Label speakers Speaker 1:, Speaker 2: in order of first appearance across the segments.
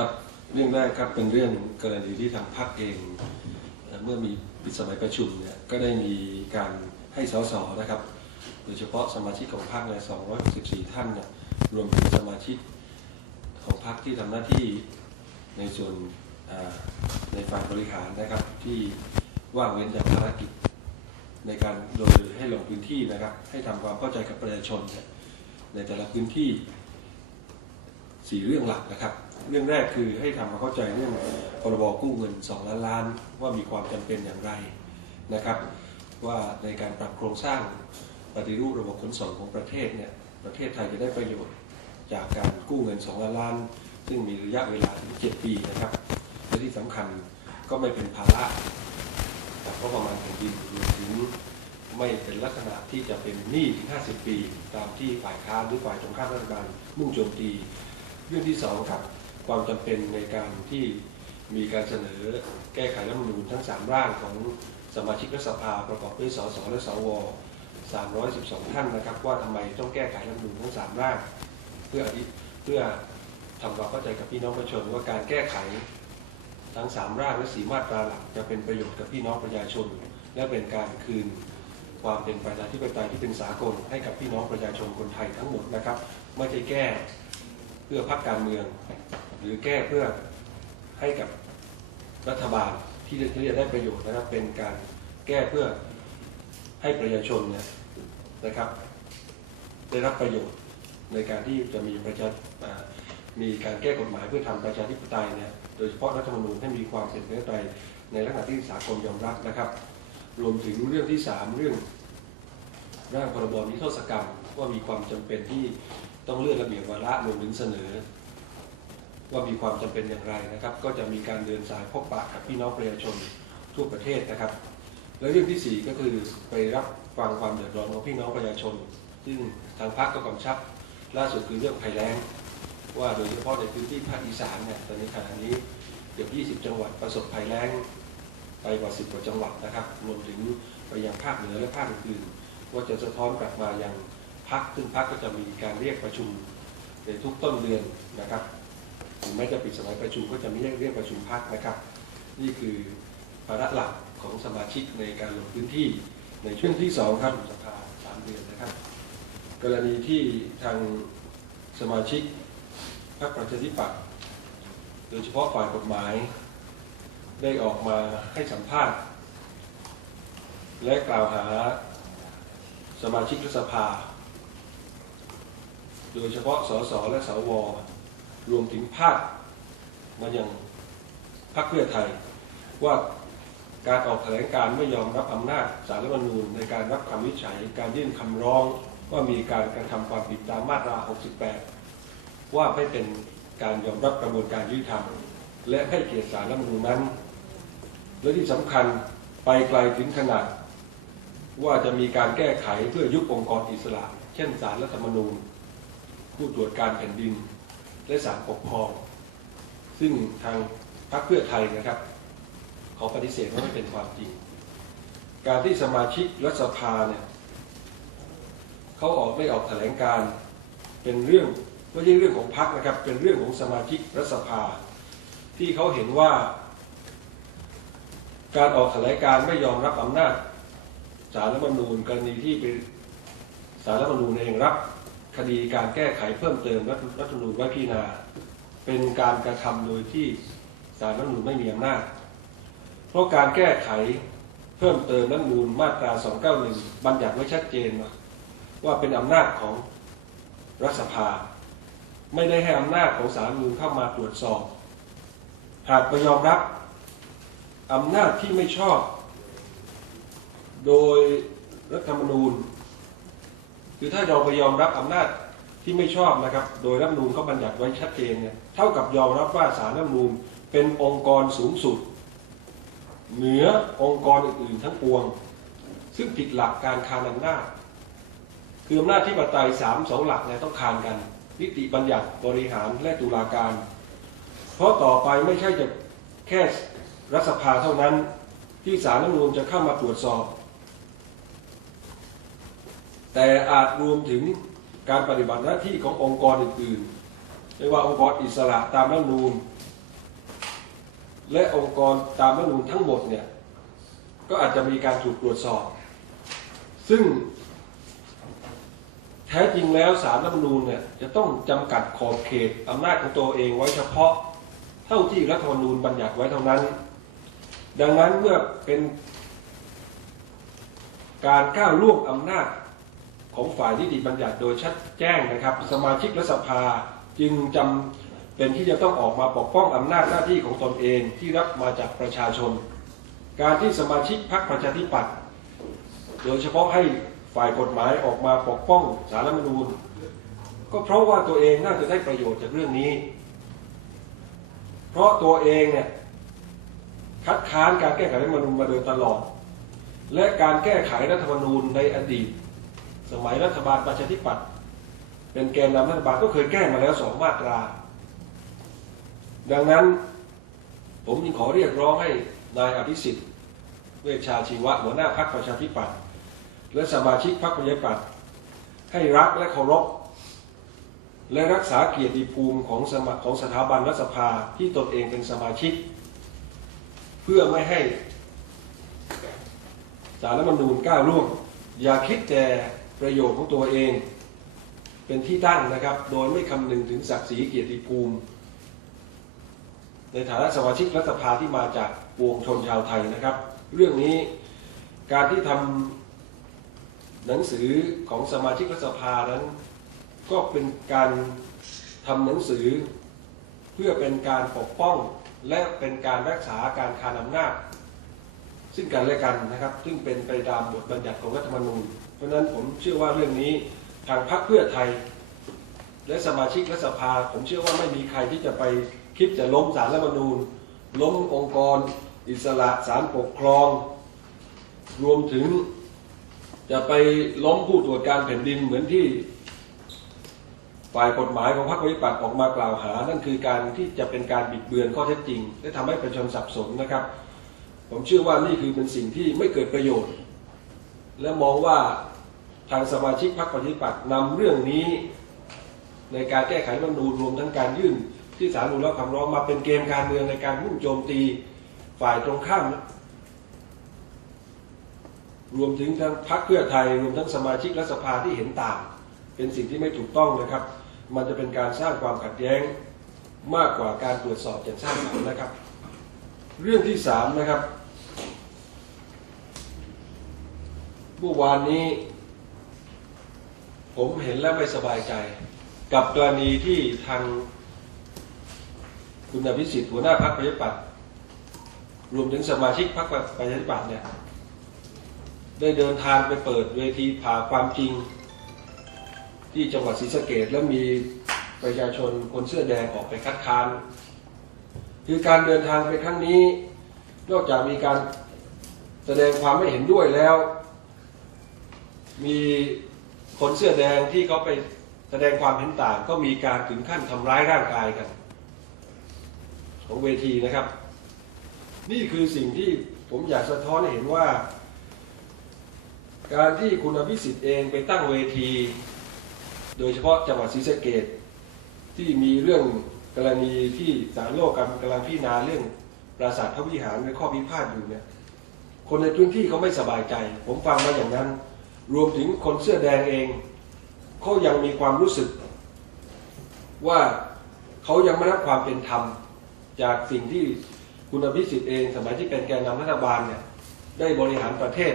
Speaker 1: ครับเรื่องแรกครับเป็นเรื่องกรณีที่ทางพรรคเองเมื่อมีปิดสมัยประชุมเนี่ยก็ได้มีการให้สสนะครับโดยเฉพาะสมาชิกของพรรคเนี่ย264ท่านเนี่ยรวมถึงสมาชิกของพรรคที่ทำหน้าที่ในส่วนในฝ่ายบริหารนะครับที่ว่างเว้นจากภารกิจในการโดยให้ลงพื้นที่นะครับให้ทำความเข้าใจกับประชาชนในแต่ละพื้นที่ สี่เรื่องหลักนะครับ เรื่องแรกคือให้ทำความเข้าใจเรื่องพรบกู้เงิน 2 ล้านล้าน ว่ามีความจำเป็นอย่างไรนะครับ ว่าในการปรับโครงสร้างปฏิรูประบบขนส่งของประเทศเนี่ยประเทศไทยจะได้ประโยชน์จากการกู้เงิน 2 ล้านล้าน ซึ่งมีระยะเวลาถึง7ปีนะครับและที่สำคัญก็ไม่เป็นภาระกับงบประมาณแผ่นดินรวมถึงไม่เป็นลักษณะที่จะเป็นหนี้ถึง 50 ปี ตามที่ฝ่ายค้านหรือฝ่ายตรงข้ามรัฐบาลมุ่งโจมตี เรื่องที่สองครับความจำเป็นในการที่มีการเสนอแก้ไขรัฐมนูญทั้ง 3 ร่างของสมาชิกรัฐสภาประกอบด้วยสสและสว312 ท่านนะครับ ว่าทำไมต้องแก้ไขรัฐมนูญทั้ง 3 ร่าง เพื่อเพื่อทำความเข้าใจกับพี่น้องประชาชนว่าการแก้ไขทั้ง 3 ร่างและสีมาตราหลักจะเป็นประโยชน์กับพี่น้องประชาชน และเป็นการคืนความเป็นประชาธิปไตยที่เป็นสากลให้กับพี่น้องประชาชนคนไทยทั้งหมดนะครับไม่ใช่แก้ เพื่อพักการเมือง หรือแก้เพื่อให้กับรัฐบาลที่จะจะได้ประโยชน์นะครับ เป็นการแก้เพื่อให้ประชาชนเนี่ยนะครับ ได้รับประโยชน์ในการที่จะมีประชามีการแก้กฎหมายเพื่อทำประชาธิปไตยเนี่ยโดยเฉพาะรัฐธรรมนูญให้มีความเป็นประชาธิปไตยในลักษณะที่สากลยอมรับนะครับ รวมถึงเรื่องที่สามเรื่องร่างพรบนิรโทษกรรมว่ามีความจำเป็นที่ ต้องเลื่อนระเบียบวาระรวมถึงเสนอ ว่ามีความจำเป็นอย่างไรนะครับ ก็จะมีการเดินสายพบปะกับพี่น้องประชาชนทั่วประเทศนะครับ และเรื่องที่สี่ก็คือไปรับฟังความเดือดร้อนของพี่น้องประชาชน ซึ่งทางพรรคก็กำชับ ล่าสุดคือเรื่องภัยแล้ง ว่าโดยเฉพาะในพื้นที่ภาคอีสานเนี่ยตอนนี้ขณะนี้เกือบ 20 จังหวัดประสบภัยแล้งไปกว่า 10 กว่าจังหวัดนะครับรวมถึงไปยังภาคเหนือและภาคอื่นว่าจะสะท้อนกลับมายัง พักซึ่งพักก็จะมีการเรียกประชุมในทุกต้นเดือนนะครับถึงแม้จะปิดสมัยประชุมก็จะไม่เรียกเรียกประชุมพักนะครับ นี่คือภาระหลักของสมาชิกในการลงพื้นที่ในช่วงที่สองครับสภาสามเดือนนะครับ กรณีที่ทางสมาชิกพรรคประชาธิปัตย์โดยเฉพาะฝ่ายกฎหมาย ได้ออกมาให้สัมภาษณ์ และกล่าวหาสมาชิกรัฐสภา โดยเฉพาะสสและสวรวมถึงภาคมายังพรรคเพื่อไทย ว่าการออกแถลงการไม่ยอมรับอำนาจสารรัฐมนูญในการรับคำวิจัยการยื่นคำร้องว่ามีการกระทำความผิดตามมาตรา 68 ว่าไม่เป็นการยอมรับกระบวนการยุติธรรม และให้เกียรติสารรัฐมนูญนั้น และที่สำคัญไปไกลถึงขนาดว่าจะมีการแก้ไขเพื่อยุบองค์กรอิสระ เช่นศาลรัฐธรรมนูญ ผู้ตรวจการแผ่นดิน และศาลปกครอง ซึ่งทางพรรคเพื่อไทยนะครับขอปฏิเสธว่าไม่เป็นความจริง การที่สมาชิกรัฐสภาเนี่ยเขาออกไม่ออกแถลงการเป็นเรื่องไม่ใช่เรื่องของพรรคนะครับ เป็นเรื่องของสมาชิกรัฐสภา ที่เขาเห็นว่า การออกแถลงการไม่ยอมรับอำนาจสารรัฐมนูญกรณีที่เป็นสารรัฐมนูญเองรับ คดีการแก้ไขเพิ่มเติมรัฐธรรมนูญไว้พิจารณา เป็นการกระทำโดยที่สารรัฐธรรมนูญไม่มีอำนาจ เพราะการแก้ไขเพิ่มเติมรัฐธรรมนูญมาตรา 291 บัญญัติไว้ชัดเจนว่าเป็นอำนาจของรัฐสภา ไม่ได้ให้อำนาจของสารรัฐธรรมนูญเข้ามาตรวจสอบ หากไม่ยอมรับอำนาจที่ไม่ชอบ โดยรัฐธรรมนูญ คือถ้าเราไปยอมรับอำนาจที่ไม่ชอบนะครับ โดยรัฐมนูญเขาบัญญัติไว้ชัดเจนเนี่ยเท่ากับยอมรับว่าสารรัฐมนูญเป็นองค์กรสูงสุด เหนือองค์กรอื่นๆทั้งปวง ซึ่งผิดหลักการคานอำนาจคืออำนาจที่ปไตยสามสองหลักเนี่ยต้องคานกัน นิติบัญญัติบริหารและตุลาการ เพราะต่อไปไม่ใช่จะแค่รัฐสภาเท่านั้นที่สารรัฐมนูญจะเข้ามาตรวจสอบ แต่อาจรวมถึงการปฏิบัติหน้าที่ขององค์กรอื่นๆไม่ว่าองค์กรอิสระตามรัฐธรรมนูญและองค์กรตามรัฐธรรมนูญทั้งหมดเนี่ยก็อาจจะมีการถูกตรวจสอบ ซึ่งแท้จริงแล้วสารรัฐธรรมนูญเนี่ยจะต้องจำกัดขอบเขตอำนาจของตัวเองไว้เฉพาะเท่าที่รัฐธรรมนูญบัญญัติไว้เท่านั้น ดังนั้นเมื่อเป็นการก้าวล่วงอำนาจ ของฝ่ายนิติบัญญัติโดยชัดแจ้งนะครับ สมาชิกรัฐสภาจึงจำเป็นที่จะต้องออกมาปกป้องอำนาจหน้าที่ของตนเองที่รับมาจากประชาชน การที่สมาชิกพรรคประชาธิปัตย์โดยเฉพาะให้ฝ่ายกฎหมายออกมาปกป้องสารรัฐธรรมนูญ ก็เพราะว่าตัวเองน่าจะได้ประโยชน์จากเรื่องนี้ เพราะตัวเองเนี่ยคัดค้านการแก้ไขรัฐธรรมนูญมาโดยตลอด และการแก้ไขรัฐธรรมนูญในอดีต สมัยรัฐบาลประชาธิปัตย์เป็นแกนนำรัฐบาลก็เคยแก้มาแล้วสองมาตรา ดังนั้นผมจึงขอเรียกร้องให้นายอภิสิทธิ์ เวชชาชีวะหัวหน้าพรรคประชาธิปัตย์และสมาชิกพรรคประชาธิปัตย์ให้รักและเคารพและรักษาเกียรติภูมิของสมาของสถาบันรัฐสภาที่ตนเองเป็นสมาชิก เพื่อไม่ให้สารรัฐธรรมนูญก้าวล่วง อย่าคิดแต่ ประโยชน์ของตัวเอง เป็นที่ตั้งนะครับ โดยไม่คำนึงถึงศักดิ์ศรีเกียรติภูมิ ในฐานะสมาชิกรัฐสภาที่มาจากปวงชนชาวไทยนะครับ เรื่องนี้การที่ทำหนังสือของสมาชิกรัฐสภานั้น ก็เป็นการทำหนังสือเพื่อเป็นการปกป้องและเป็นการรักษาการคานอำนาจซึ่งกันและกันนะครับ ซึ่งเป็นไปตามบทบัญญัติของรัฐธรรมนูญ เพราะนั้นผมเชื่อว่าเรื่องนี้ทางพรรคเพื่อไทย และสมาชิกรัฐสภา ผมเชื่อว่าไม่มีใครที่จะไปคิดจะล้มศาลรัฐธรรมนูญ ล้มองค์กร อิสระศาลปกครอง รวมถึงจะไปล้มผู้ตรวจการแผ่นดินเหมือนที่ฝ่ายกฎหมายของพรรคประชาธิปัตย์ออกมากล่าวหา นั่นคือการที่จะเป็นการบิดเบือนข้อเท็จจริง และทำให้ประชาชนสับสนนะครับ ผมเชื่อว่านี่คือเป็นสิ่งที่ไม่เกิดประโยชน์ และมองว่าทางสมาชิกพรรคประชาธิปัตย์นำเรื่องนี้ในการแก้ไขรัฐมนูญรวมทั้งการยื่นที่ศาลนูนรับคำร้องมาเป็นเกมการเมืองในการมุ่งโจมตีฝ่ายตรงข้าม รวมถึงทั้งพรรคเพื่อไทย รวมทั้งสมาชิกรัฐสภาที่เห็นต่าง เป็นสิ่งที่ไม่ถูกต้องนะครับ มันจะเป็นการสร้างความขัดแย้งมากกว่าการตรวจสอบอย่างสร้างสรรค์นะครับ เรื่องที่สามนะครับ เมื่อวานนี้ ผมเห็นแล้วไม่สบายใจ กับกรณีที่ทาง คุณอภิสิทธิ์หัวหน้าพรรคประชาธิปัตย์รวมถึงสมาชิกพรรคประชาธิปัตย์เนี่ยได้เดินทางไปเปิดเวทีผ่าความจริง ที่จังหวัดศรีสะเกดแล้วมีประชาชนคนเสื้อแดงออกไปคัดค้านคือการเดินทางไปครั้งนี้ นอกจากมีการแสดงความไม่เห็นด้วยแล้ว มีคนเสื้อแดงที่เขาไปแสดงความเห็นต่าง ก็มีการถึงขั้นทำร้ายร่างกายกัน ของเวทีนะครับ นี่คือสิ่งที่ผมอยากสะท้อนให้เห็นว่า การที่คุณอภิสิทธิ์เองไปตั้งเวที โดยเฉพาะจังหวัดศรีสะเกดที่มีเรื่องกรณีที่ศาลโลกกำกำลังพิจารณาเรื่องปราสาทพระวิหารในข้อพิพาทอยู่เนี่ยคนในพื้นที่เขาไม่สบายใจ ผมฟังมาอย่างนั้น รวมถึงคนเสื้อแดงเองเขายังมีความรู้สึก ว่าเขายังไม่รับความเป็นธรรม จากสิ่งที่คุณอภิสิทธิ์เอง สมัยที่เป็นแกนนำรัฐบาลเนี่ยได้บริหารประเทศ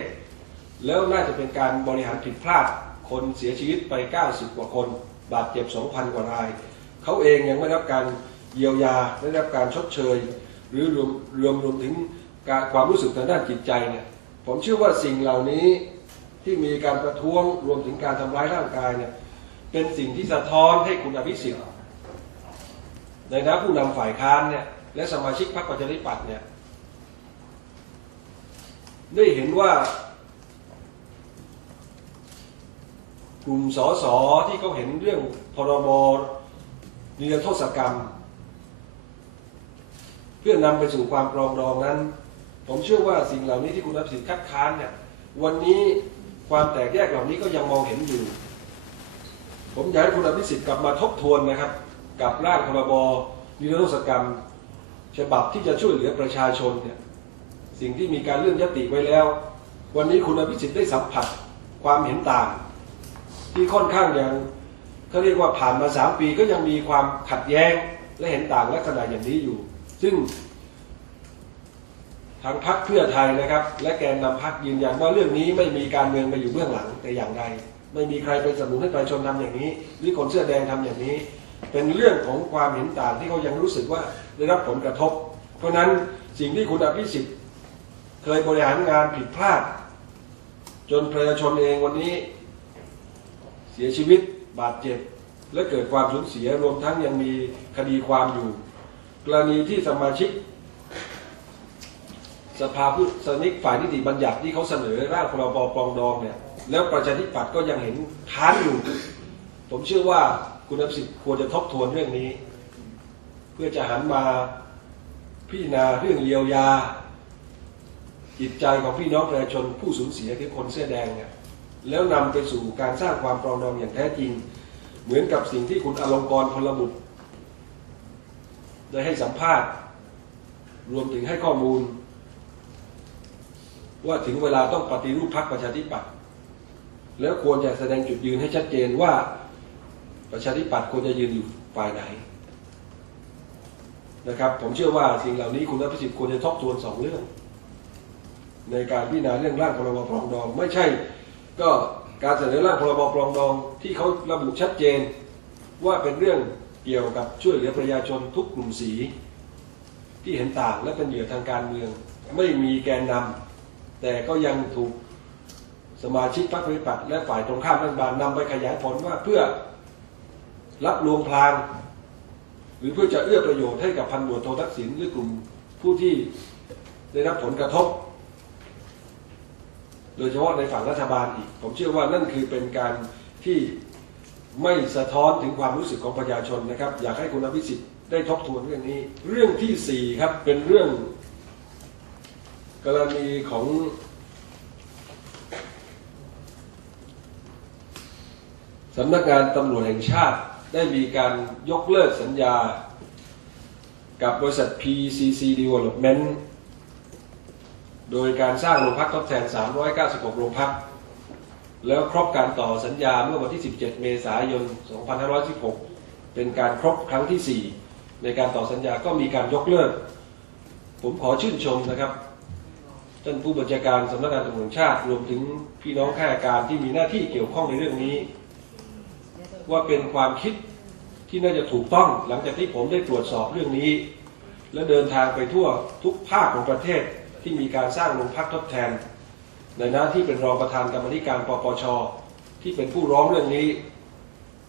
Speaker 1: แล้วน่าจะเป็นการบริหารผิดพลาดคนเสียชีวิตไป 90 กว่าคน บาดเจ็บ 2,000 กว่าราย เขาเองยังไม่รับการเยียวยาไม่รับการชดเชย หรือรวมรวมรวมถึงความรู้สึกทางด้านจิตใจเนี่ยผมเชื่อว่าสิ่งเหล่านี้ ที่มีการประท้วงรวมถึงการทำร้ายร่างกายเนี่ยเป็นสิ่งที่สะท้อนให้คุณอภิสิทธิ์ในฐานะผู้นำฝ่ายค้านเนี่ยและสมาชิกพรรคประชาธิปัตย์เนี่ยได้เห็นว่ากลุ่มสสที่เขาเห็นเรื่องพรบนิรโทษกรรม เพื่อนำไปสู่ความปรองดองนั้น ผมเชื่อว่าสิ่งเหล่านี้ที่คุณอภิสิทธิ์คัดค้านเนี่ยวันนี้ ความแตกแยกเหล่านี้ก็ยังมองเห็นอยู่ ผมอยากให้คุณอภิสิทธิ์กลับมาทบทวนนะครับ กับร่างพรบนิรโทษกรรม ฉบับที่จะช่วยเหลือประชาชนเนี่ยสิ่งที่มีการเลื่อนยติไว้แล้ว วันนี้คุณอภิสิทธิ์ได้สัมผัสความเห็นต่าง ที่ค่อนข้างอย่างเขาเรียกว่าผ่านมาสามปีก็ยังมีความขัดแย้งและเห็นต่างลักษณะอย่างนี้อยู่ ซึ่ง ทางพรรคเพื่อไทยนะครับ และแกนนำพรรคยืนยันว่าเรื่องนี้ไม่มีการเมืองมาอยู่เบื้องหลังแต่อย่างใดไม่มีใครไปสนับสนุนให้ประชาชนทำอย่างนี้ หรือคนเสื้อแดงทำอย่างนี้ เป็นเรื่องของความเห็นต่างที่เขายังรู้สึกว่าได้รับผลกระทบ เพราะฉะนั้นสิ่งที่คุณอภิสิทธิ์เคยบริหารงานผิดพลาด จนประชาชนเองวันนี้ เสียชีวิตบาดเจ็บ และเกิดความสูญเสียรวมทั้งยังมีคดีความอยู่ กรณีที่สมาชิก สภาผู้สนิกฝ่ายนิติบัญญัติที่เขาเสนอร่างพรบปรองดองเนี่ย แล้วประชาธิปัตย์ก็ยังเห็นค้านอยู่ ผมเชื่อว่าคุณอภิสิทธิ์ควรจะทบทวนเรื่องนี้ เพื่อจะหันมาพิจารณาเรื่องเยียวยา จิตใจของพี่น้องประชาชนผู้สูญเสียคือคนเสื้อแดงเนี่ยแล้วนำไปสู่การสร้างความปรองดองอย่างแท้จริง เหมือนกับสิ่งที่คุณอลงกรพลบุตรได้ให้สัมภาษณ์ รวมถึงให้ข้อมูล ว่าถึงเวลาต้องปฏิรูปพรรคประชาธิปัตย์แล้วควรจะแสดงจุดยืนให้ชัดเจนว่าประชาธิปัตย์ควรจะยืนอยู่ฝ่ายไหนนะครับผมเชื่อว่าสิ่งเหล่านี้คุณอภิสิทธิ์ควรจะทบทวนสองเรื่อง ในการพิจารณาเรื่องร่างพรบปรองดอง ไม่ใช่ ก็การเสนอร่างพรบปรองดอง ที่เขาระบุชัดเจน ว่าเป็นเรื่องเกี่ยวกับช่วยเหลือประชาชนทุกกลุ่มสี ที่เห็นต่างและเป็นเหยื่อทางการเมือง ไม่มีแกนนำ แต่ก็ยังถูกสมาชิกพรรคประชาธิปัตย์และฝ่ายตรงข้ามรัฐบาลนำไปขยายผลว่าเพื่อรับลวงพลางหรือเพื่อจะเอื้อประโยชน์ให้กับพันตำรวจโททักษิณหรือกลุ่มผู้ที่ได้รับผลกระทบ โดยเฉพาะในฝั่งรัฐบาลอีก ผมเชื่อว่านั่นคือเป็นการที่ไม่สะท้อนถึงความรู้สึกของประชาชนนะครับ อยากให้คุณอภิสิทธิ์ได้ทบทวนเรื่องนี้ เรื่องที่สี่ครับเป็นเรื่อง กรณีของสำนักงานตำรวจแห่งชาติได้มีการยกเลิกสัญญา กับบริษัท PCC Development โดยการสร้างโรงพักทดแทน 396 โรงพัก แล้วครบการต่อสัญญาเมื่อวันที่ 17 เมษายน 2516 เป็นการครบครั้งที่ 4 ในการต่อสัญญาก็มีการยกเลิก ผมขอชื่นชมนะครับ ท่านผู้บัญชาการสำนักงานตำรวจแห่งชาติรวมถึงพี่น้องข้าราชการที่มีหน้าที่เกี่ยวข้องในเรื่องนี้ ว่าเป็นความคิดที่น่าจะถูกต้องหลังจากที่ผมได้ตรวจสอบเรื่องนี้ และเดินทางไปทั่วทุกภาคของประเทศที่มีการสร้างโรงพักทดแทน ในหน้าที่เป็นรองประธานกรรมธิการปปช ที่เป็นผู้ร้องเรื่องนี้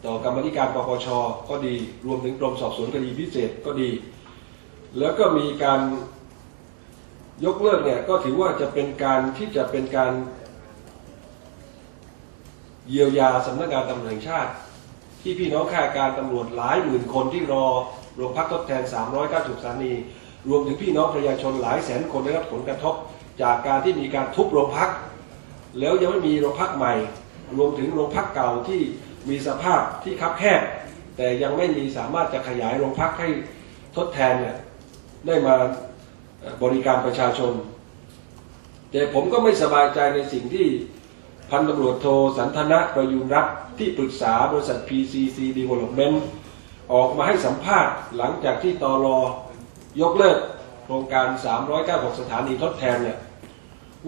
Speaker 1: ต่อกรรมธิการปปช ก็ดี รวมถึงกรมสอบสวนคดีพิเศษก็ดี แล้วก็มีการ ยกเลิกเนี่ยก็ถือว่าจะเป็นการที่จะเป็นการเยียวยาสำนักงานตำรวจแห่งชาติ ที่พี่น้องข้าราชการตำรวจหลายหมื่นคนที่รอโรงพักทดแทน 390สถานี รวมถึงพี่น้องประชาชนหลายแสนคนได้รับผลกระทบ จากการที่มีการทุบโรงพัก แล้วยังไม่มีโรงพักใหม่ รวมถึงโรงพักเก่าที่มีสภาพที่คับแคบ แต่ยังไม่มีสามารถจะขยายโรงพักให้ทดแทนเนี่ยได้มา บริการประชาชน แต่ผมก็ไม่สบายใจในสิ่งที่พันตำรวจโทสันทนะประยุรัตที่ปรึกษาบริษัท PCC Development ออกมาให้สัมภาษณ์หลังจากที่ตอรอยกเลิกโครงการ 396 สถานีทดแทนเนี่ย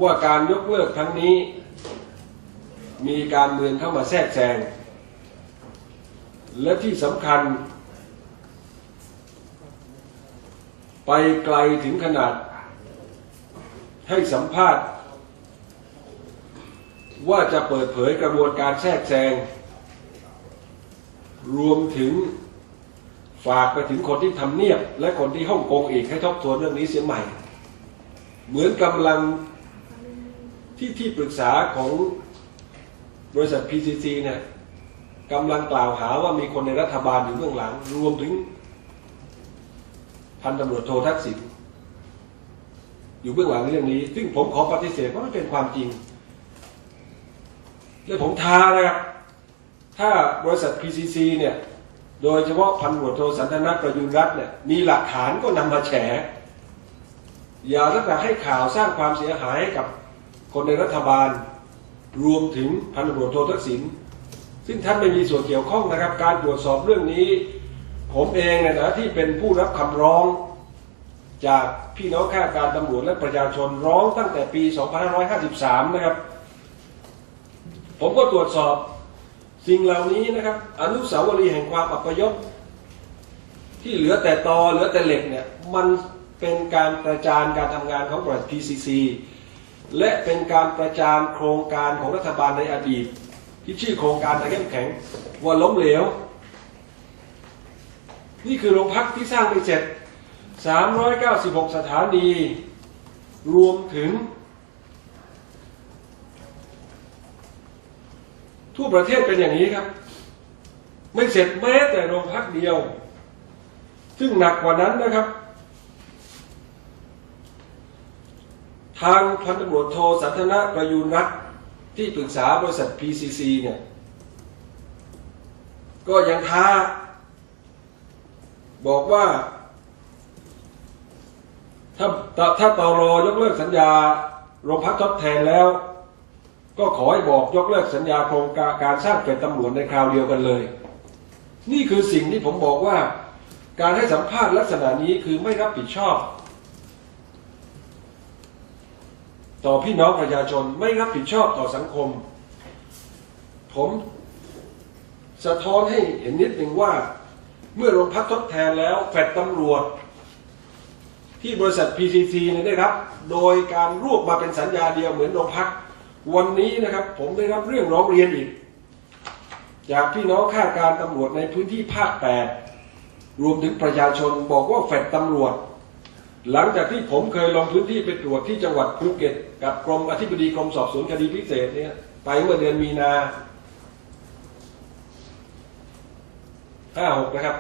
Speaker 1: ว่าการยกเลิกครั้งนี้ มีการเมืองเข้ามาแทรกแซงและที่สำคัญ ไปไกลถึงขนาด ให้สัมภาษณ์ ว่าจะเปิดเผยกระบวนการแทรกแซง รวมถึงฝากไปถึงคนที่ทำเนียบ และคนที่ฮ่องกงอีกให้ทบทวนเรื่องนี้เสียใหม่ เหมือนกำลังที่ที่ปรึกษาของบริษัท PCC เนี่ยกำลังกล่าวหาว่ามีคนในรัฐบาลอยู่เบื้องหลัง รวมถึง พันตำรวจโททักษิณอยู่เบื้องหลังเรื่องนี้ ซึ่งผมขอปฏิเสธว่าไม่เป็นความจริง และผมท้านะครับ ถ้าบริษัท PCC เนี่ย โดยเฉพาะพันตำรวจโทสันทนาประยุรัตน์เนี่ย มีหลักฐานก็นำมาแฉ อย่าลักษณะให้ข่าวสร้างความเสียหายให้กับคนในรัฐบาล รวมถึงพันตำรวจโททักษิณซึ่งท่านไม่มีส่วนเกี่ยวข้องนะครับ การตรวจสอบเรื่องนี้ ผมเองเนี่ยนะที่เป็นผู้รับคำร้อง จากพี่น้องข้าราชการตำรวจและประชาชนร้องตั้งแต่ปี 2553 นะครับ ผมก็ตรวจสอบสิ่งเหล่านี้นะครับ อนุสาวรีย์แห่งความอัปยศที่เหลือแต่ตอเหลือแต่เหล็กเนี่ยมันเป็นการประจานการทำงานของบริษัท PCC และเป็นการประจานโครงการของรัฐบาลในอดีต ที่ชื่อโครงการตะเข้มแข็งว่าล้มเหลว นี่คือโรงพักที่สร้างไปเสร็จ 396 สถานี รวมถึง ทั่วประเทศเป็นอย่างนี้ครับ ไม่เสร็จแม้แต่โรงพักเดียว ซึ่งหนักกว่านั้นนะครับ ทางพันตำรวจโทสันทนะประยูรรัตน์ที่ปรึกษาบริษัท PCC เนี่ย ก็ยังท้า บอกว่า ถ้าถ้าถาตอรอยกเลิกสัญญาโรงพักทดแทนแล้ว ก็ขอให้บอกยกเลิกสัญญาโครงการการสร้างเฟลตำรวจในคราวเดียวกันเลย นี่คือสิ่งที่ผมบอกว่า การให้สัมภาษณ์ลักษณะนี้คือไม่รับผิดชอบ ต่อพี่น้องประชาชนไม่รับผิดชอบต่อสังคม ผมสะท้อนให้เห็นนิดหนึ่งว่า เมื่อโรงพักทดแทนแล้วแฟดตำรวจ ที่บริษัท PCC เนี่ยได้รับ โดยการรวบมาเป็นสัญญาเดียวเหมือนโรงพัก วันนี้นะครับผมได้รับเรื่องร้องเรียนอีก จากพี่น้องข้าราชการตำรวจในพื้นที่ภาค8รวมถึงประชาชนบอกว่าแฟดตำรวจ หลังจากที่ผมเคยลงพื้นที่ไปตรวจที่จังหวัดภูเก็ต กับกรมอธิบดีกรมสอบสวนคดีพิเศษเนี่ยไปเมื่อเดือนมีนา ห้าหกนะครับ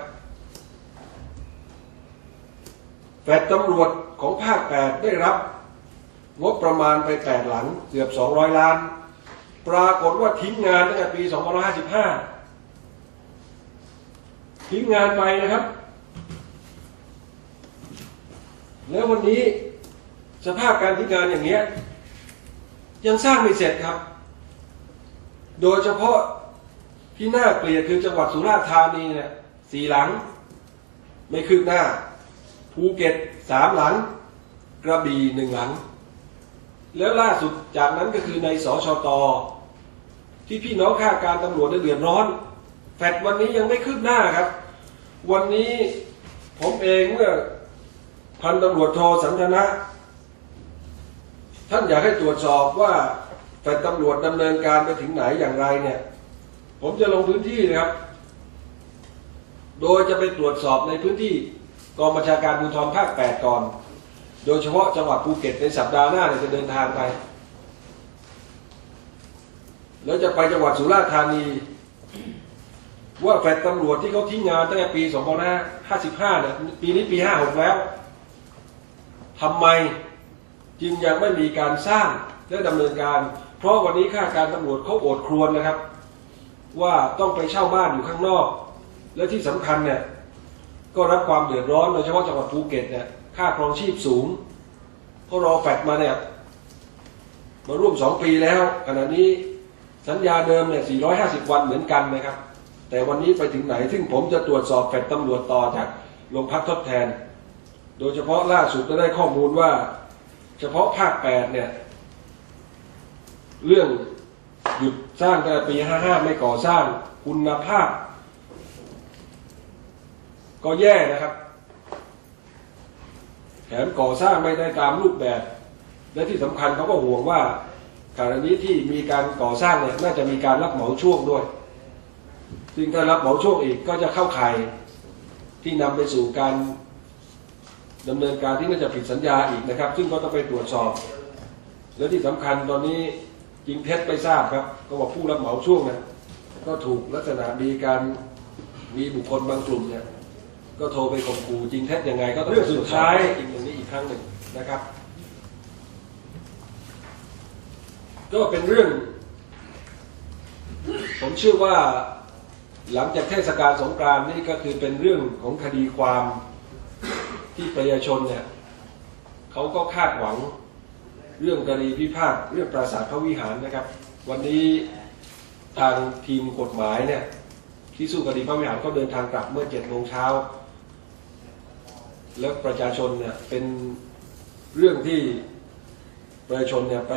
Speaker 1: แฟดตำรวจของภาค8ได้รับงบประมาณไป8หลังเกือบ200ล้าน ปรากฏว่าทิ้งงานตั้งแต่ปี2555ทิ้งงานไปนะครับ แล้ววันนี้สภาพการทิ้งงานอย่างเนี้ยยังสร้างไม่เสร็จครับ โดยเฉพาะ ที่น่าเกลียดคือจังหวัดสุราษฎร์ธานีเนี่ยสี่หลัง ไม่คืบหน้า ภูเก็ตสามหลัง กระบี่หนึ่งหลัง แล้วล่าสุดจากนั้นก็คือในสชตที่พี่น้องข้าการตำรวจได้เดือดร้อน แฟดวันนี้ยังไม่คืบหน้าครับ วันนี้ผมเองเมื่อพันตำรวจโทสันทนะ ท่านอยากให้ตรวจสอบว่าแฟดตำรวจดำเนินการไปถึงไหนอย่างไรเนี่ย ผมจะลงพื้นที่นะครับ โดยจะไปตรวจสอบในพื้นที่กองบัญชาการภูธรภาค 8 ก่อน โดยเฉพาะจังหวัดภูเก็ตในสัปดาห์หน้าเนี่ยจะเดินทางไป แล้วจะไปจังหวัดสุราษฎร์ธานี ว่าแฟดตำรวจที่เขาทิ้งงานตั้งแต่ปี 2555 เนี่ยปีนี้ปี 56 แล้วทำไมจึงยังไม่มีการสร้างและดำเนินการ เพราะวันนี้ข้าการตำรวจเขาโอดครวญนะครับ ว่าต้องไปเช่าบ้านอยู่ข้างนอก และที่สำคัญเนี่ยก็รับความเดือดร้อนโดยเฉพาะจังหวัดภูเก็ตเนี่ยค่าครองชีพสูงเพราะรอแฟดมาเนี่ยมาร่วมสองปีแล้ว ขณะนี้สัญญาเดิมเนี่ย 450 วันเหมือนกันนะครับ แต่วันนี้ไปถึงไหน ซึ่งผมจะตรวจสอบแฟดตำรวจต่อจากโรงพักทดแทน โดยเฉพาะล่าสุดก็ได้ข้อมูลว่า เฉพาะภาค 8 เนี่ย เรื่อง หยุดสร้างตั้งแต่ปี55ไม่ก่อสร้างคุณภาพ ก็แย่นะครับ แถมก่อสร้างไม่ได้ตามรูปแบบ และที่สำคัญเขาก็ห่วงว่าการนี้ที่มีการก่อสร้างเนี่ยน่าจะมีการรับเหมาช่วงด้วย ซึ่งถ้ารับเหมาช่วงอีกก็จะเข้าข่ายที่นำไปสู่การดำเนินการที่น่าจะผิดสัญญาอีกนะครับ ซึ่งก็ต้องไปตรวจสอบ และที่สำคัญตอนนี้ จริงเท็จไม่ทราบครับ ก็บอกผู้รับเหมาช่วงนะก็ถูกลักษณะมีการมีบุคคลบางกลุ่มเนี่ยก็โทรไปข่มขู่จริงเท็จยังไง ก็ต้องเรื่องสุดท้ายอีกอย่างนี้อีกครั้งหนึ่งนะครับ ก็เป็นเรื่อง ผมเชื่อว่าหลังจากเทศกาลสงกรานต์นี่ก็คือเป็นเรื่องของคดีความที่ประชาชนเนี่ยเขาก็คาดหวัง เรื่องคดีพิพาทเรื่องปราสาทพระวิหารนะครับ วันนี้ทางทีมกฎหมายเนี่ยที่สู้คดีพระวิหารก็เดินทางกลับเมื่อเจ็ดโมงเช้า แล้วประชาชนเนี่ยเป็นเรื่องที่ประชาชนเนี่ยไป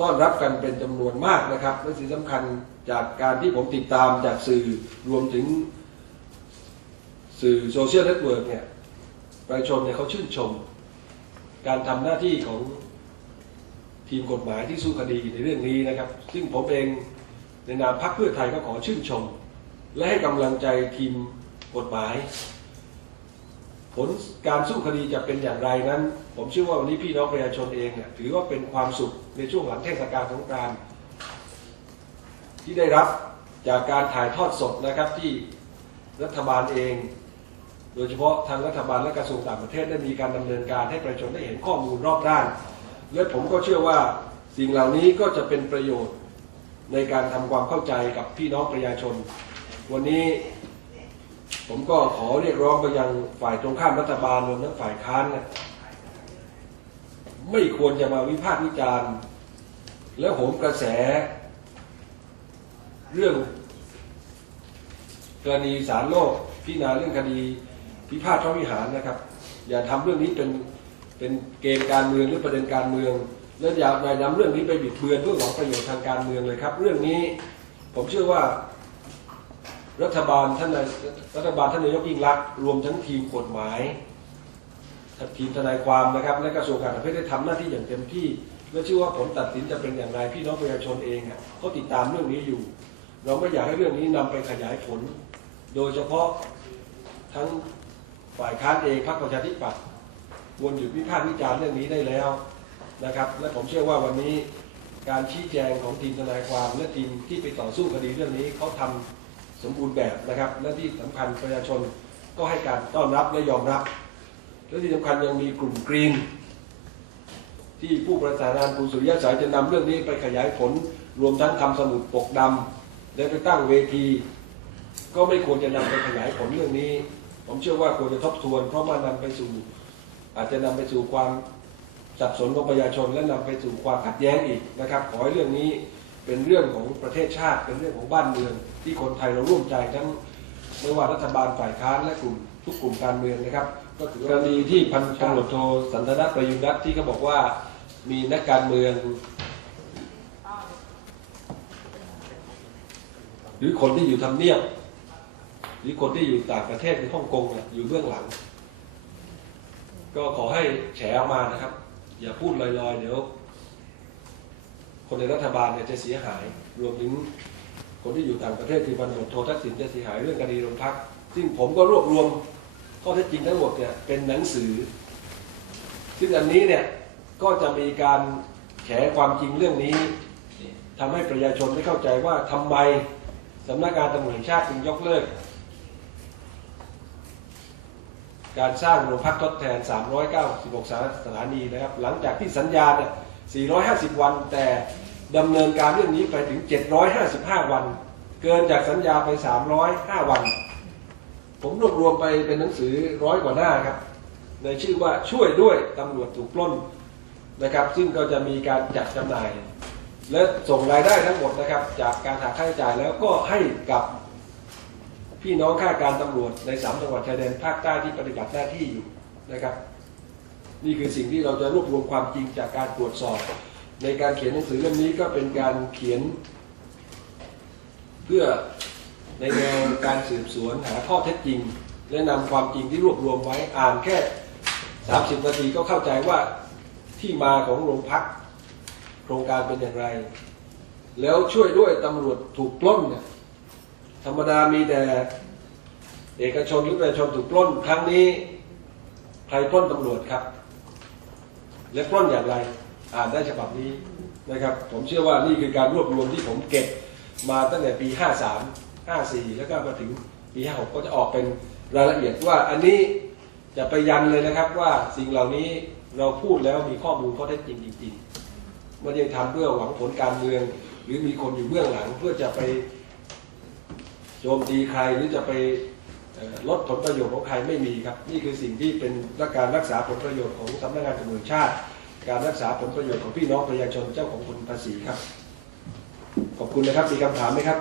Speaker 1: ต้อนรับกันเป็นจำนวนมากนะครับและสิ่งสำคัญจากการที่ผมติดตามจากสื่อรวมถึงสื่อโซเชียลเน็ตเวิร์กเนี่ยประชาชนเนี่ยเขาชื่นชม การทำหน้าที่ของ ทีมกฎหมายที่สู้คดีในเรื่องนี้นะครับ ซึ่งผมเองในนามพรรคเพื่อไทยก็ขอชื่นชม และให้กำลังใจทีมกฎหมาย ผลการสู้คดีจะเป็นอย่างไรนั้น ผมเชื่อว่าวันนี้พี่น้องประชาชนเองเนี่ยถือว่าเป็นความสุขในช่วงหลังเทศกาลสงกรานที่ได้รับจากการถ่ายทอดสดนะครับที่รัฐบาลเอง โดยเฉพาะทางรัฐบาลและกระทรวงต่างประเทศได้มีการดำเนินการให้ประชาชนได้เห็นข้อมูลรอบด้าน และผมก็เชื่อว่าสิ่งเหล่านี้ก็จะเป็นประโยชน์ในการทำความเข้าใจกับพี่น้องประชาชน วันนี้ผมก็ขอเรียกร้องไปยังฝ่ายตรงข้ามรัฐบาลรวมทั้งฝ่ายค้านนี่ยไม่ควรจะมาวิพากษ์วิจารณ์ แล้วโหมกระแส เรื่องกรณีศาลโลกพิจารณาเรื่องคดีพิพาทพระวิหารนะครับ อย่าทำเรื่องนี้เป็น เป็นเกมการเมืองหรือประเด็นการเมือง และอย่าอย่านำเรื่องนี้ไปบิดเบือนเพื่อหวังประโยชน์ทางการเมืองเลยครับ เรื่องนี้ผมเชื่อว่า รัฐบาลท่านนายรัฐบาลท่านนายกยิ่งรักษ์รวมทั้งทีมกฎหมายทีมทนายความนะครับและกระทรวงการต่างประเทศได้ทำหน้าที่อย่างเต็มที่และเชื่อว่าผลตัดสินจะเป็นอย่างไรพี่น้องประชาชนเองเขาติดตามเรื่องนี้อยู่ เราไม่อยากให้เรื่องนี้นำไปขยายผล โดยเฉพาะทั้งฝ่ายค้านเองพรรคประชาธิปัตย์ ควรหยุดวิพากษ์วิจารณ์เรื่องนี้ได้แล้วนะครับ และผมเชื่อว่าวันนี้การชี้แจงของทีมทนายความและทีมที่ไปต่อสู้คดีเรื่องนี้เขาทำสมบูรณ์แบบนะครับ และที่สำคัญประชาชนก็ให้การต้อนรับและยอมรับ และที่สำคัญยังมีกลุ่มกรีนที่ผู้ประสานงานคุณสุริยะสายจะนำเรื่องนี้ไปขยายผลรวมทั้งทำสมุดปกดำและไปตั้งเวที ก็ไม่ควรจะนำไปขยายผลเรื่องนี้ ผมเชื่อว่าควรจะทบทวน เพราะมันนำไปสู่ อาจจะนำไปสู่ความสับสนของประชาชนและนำไปสู่ความขัดแย้งอีกนะครับ ขอให้เรื่องนี้เป็นเรื่องของประเทศชาติ เป็นเรื่องของบ้านเมือง ที่คนไทยเราร่วมใจทั้งไม่ว่ารัฐบาลฝ่ายค้านและกลุ่มทุกกลุ่มการเมืองนะครับ ก็ถือกรณีที่พันตำรวจโทสันทนาประยุรัตน์ที่เขาบอกว่ามีนักการเมือง หรือคนที่อยู่ทำเนียบหรือคนที่อยู่ต่างประเทศในฮ่องกงอยู่เบื้องหลัง ก็ขอให้แฉออกมานะครับ อย่าพูดลอยๆ เดี๋ยว คนในรัฐบาลเนี่ยจะเสียหาย รวมถึงคนที่อยู่ต่างประเทศคือพันตำรวจโททักษิณจะเสียหายเรื่องคดีโรงพัก ซึ่งผมก็รวบรวมข้อเท็จจริงทั้งหมดเนี่ยเป็นหนังสือ ซึ่งอันนี้เนี่ยก็จะมีการแฉความจริงเรื่องนี้ทำให้ประชาชนได้เข้าใจว่าทำไมสำนักงานตำรวจแห่งชาติจึงยกเลิก การสร้างโรงพักทดแทน 396 สถานีนะครับ หลังจากที่สัญญาเนี่ย 450 วัน แต่ดำเนินการเรื่องนี้ไปถึง 755 วัน เกินจากสัญญาไป 305 วัน ผมรวบรวมไปเป็นหนังสือร้อยกว่าหน้าครับ ในชื่อว่าช่วยด้วยตำรวจถูกปล้นนะครับ ซึ่งก็จะมีการจัดจำหน่าย และส่งรายได้ทั้งหมดนะครับ จากการหักค่าใช้จ่ายแล้วก็ให้กับ พี่น้องข้าการตำรวจในสามจังหวัดชายแดนภาคใต้ที่ปฏิบัติหน้าที่อยู่นะครับ นี่คือสิ่งที่เราจะรวบรวมความจริงจากการตรวจสอบ ในการเขียนหนังสือเล่มนี้ก็เป็นการเขียน เพื่อในแนวการสืบสวนหาข้อเท็จจริง และนำความจริงที่รวบรวมไว้อ่านแค่ 30 นาทีก็เข้าใจว่าที่มาของโรงพักโครงการเป็นอย่างไร แล้วช่วยด้วยตำรวจถูกปล้นเนี่ย ธรรมดามีแต่เอกชนหรือประชาชนถูกปล้น ครั้งนี้ ใครปล้นตำรวจครับ และปล้นอย่างไร อ่านได้ฉบับนี้นะครับ ผมเชื่อว่านี่คือการรวบรวมที่ผมเก็บมาตั้งแต่ปี 53 54 แล้วก็มาถึงปี 56 ก็จะออกเป็นรายละเอียดว่าอันนี้จะไปยันเลยนะครับว่าสิ่งเหล่านี้เราพูดแล้วมีข้อมูลข้อเท็จจริงจริงๆไม่ได้ทำเพื่อหวังผลการเมือง หรือมีคนอยู่เบื้องหลังเพื่อจะไป โจมตีใครหรือจะไปลดผลประโยชน์ของใครไม่มีครับ นี่คือสิ่งที่เป็นการรักษาผลประโยชน์ของสำนักงานตำรวจชาติ การรักษาผลประโยชน์ของพี่น้องประชาชนเจ้าของคุณภาษีครับ ขอบคุณนะครับมีคำถามไหมครับ